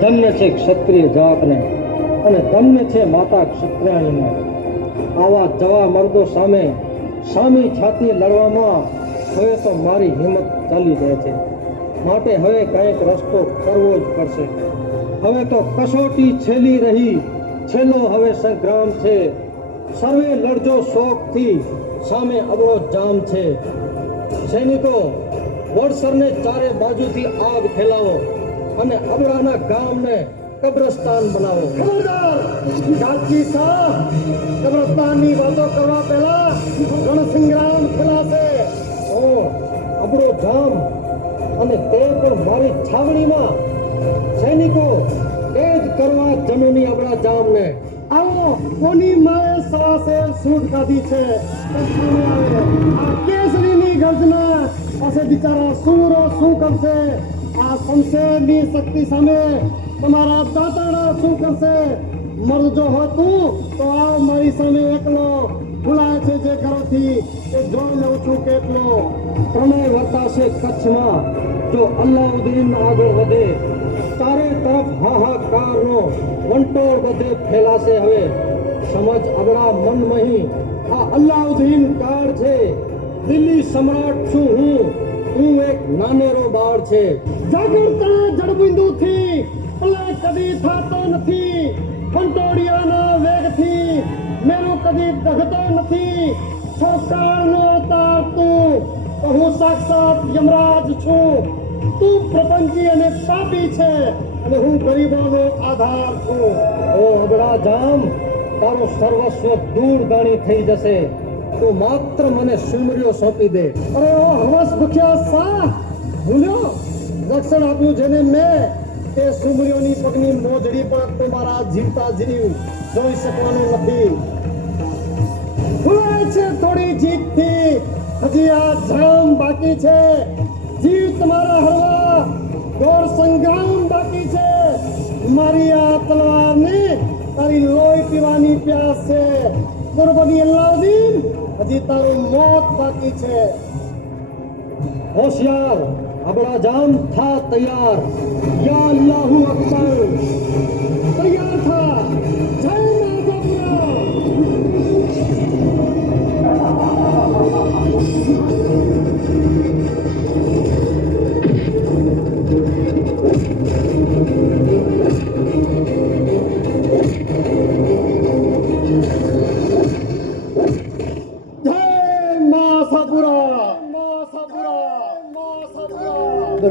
ધન્ય છે ક્ષત્રિય જાતને અને ધન્ય છે માતા ક્ષત્રિયાણીને. આવા જવા મર્દો સામે સામી છાતી લડવામાં હવે તો મારી હિંમત ચાલી જાય છે. માટે હવે કંઈક રસ્તો કરવો જ પડશે. હવે તો કસોટી છેલ્લી રહી. છેલ્લો હવે સંગ્રામ છે. સર્વે લડજો શોખથી સામે અબળો જામ છે. સૈનિકો, વડસરને ચારે બાજુથી આગ ફેલાવો. અને અબડાના ગામને કબ્રસ્તાન બનાવો. ખબરદાર શાહ, કબ્રસ્તાનની વાતો કરવા પહેલા રણસંગ્રામ ખેલાશે ઓ, અબડો જામ અને તે પણ મારી છાવણીમાં. સૈનિકો, તે જ કરવા જમીની આપણા જામને. આવો, કોની માએ સવાસે સૂટ કાઢી છે. આ કેસરીની ગર્જના. પાસે બિચારા સૂરો શું કરશે? આ શમશેરની શક્તિ સામે તમારા દાતાડા શું કરશે મર્દ જો હો તું આવ મારી સામે એકલો ખુલાય છે જે ઘરોથી. એ જોઈ લઉં છું કેટલો પ્રણય વર્તાશે કચ્છમાં. જો અલ્લાઉદ્દીન આગળ વધે ચારે તરફ હાહાકારનો વંટોળ બધે ફેલાશે હવે. સમજ અબડા મનમહી આ અલ્લાઉદ્દીન કાળ છે. દિલ્હી સમ્રાટ છું હું. તું એક નાનેરો બાળ છે. જાગૃતતા જળબિંદુથી પલા કદી થતો નથી. ફંટોડિયાના વેગથી મેરો કદી દગતો નથી. છોકાળનો અવતાર તું તો હું સાક્ષાત યમરાજ છું. તું પ્રપંચી અને પાપી છે અને હું ગરીબોનો આધાર છું. ઓ અબડા જામ તારું સર્વસ્વ દૂર દાણી થઈ જશે. તો માત્ર મને સુમર્યો સોંપી દે. અરે ઓ હવસ ભૂખ્યા સા ભૂલ્યો? રક્ષણ આપ્યું જેને મેં. તે સુમરીઓની પગની મોજડી પણ તમારા જીવતા જીવ જોઈ શકવાનું નથી. ભૂલાય છે થોડી જીતથી. હજી આ જામ બાકી છે. જીવ તમારા હરવા. ઘોર સંગ્રામ બાકી છે. મારી આ તલવારની તારી લોહી પીવાની પ્યાસ છે. કુરબાની અલ્લાદીન હજી તારું મોત બાકી છે. હોશિયાર અબડા જામ થા તૈયાર. યા અલ્લાહુ